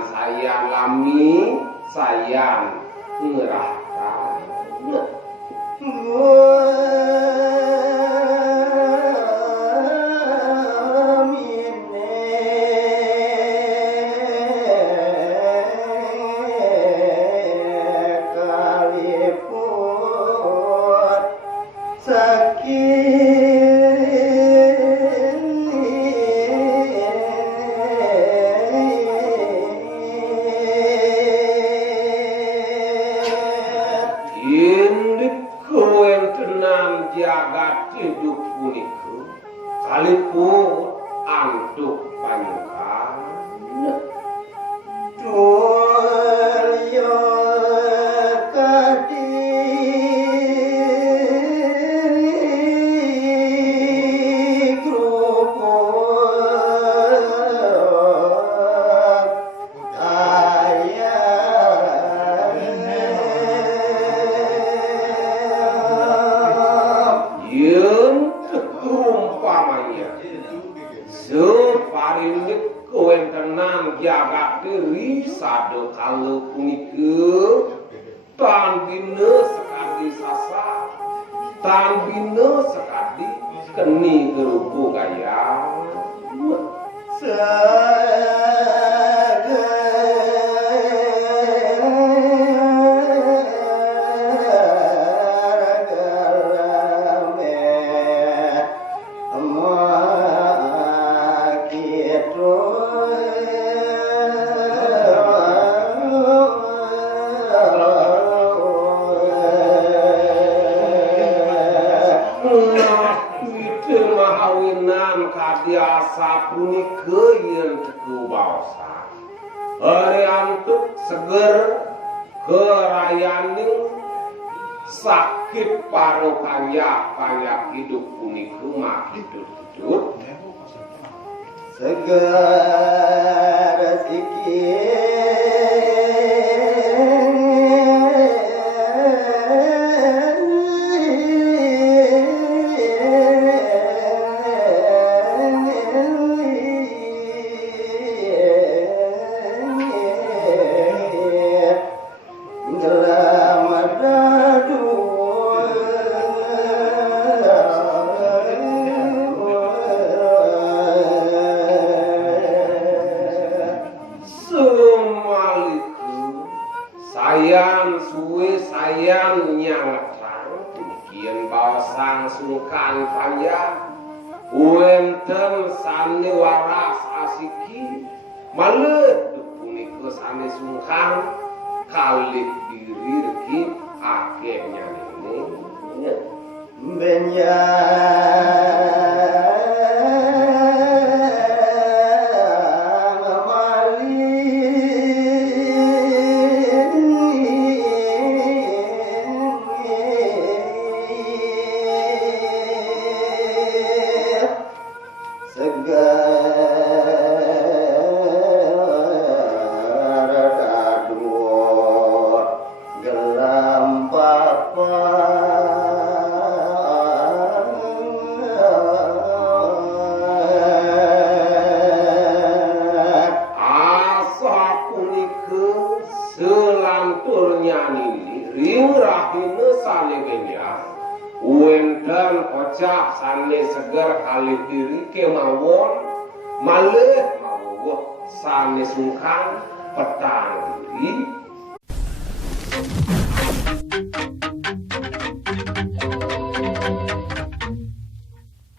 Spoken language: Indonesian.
sayang lami sayang neraka jagat hidup punika kalipun antuk panyukan dulya kadi jagat diri sado kalau punika tan bina sekadi sasa tan bina sekadi keni gerupu gaya biasa punika yen teku bangsa hari antuk seger kerayaning sakit paru kanyak hidup punika makidut seger sikit sayang nyangetrang demikian bawasang sungkan panjang wenten sane waras asiki malet punika sane sungkan kalih diri reki akeh nyanene benya sane seger kali diri kemawon malih mawuh sane sungkan petang diri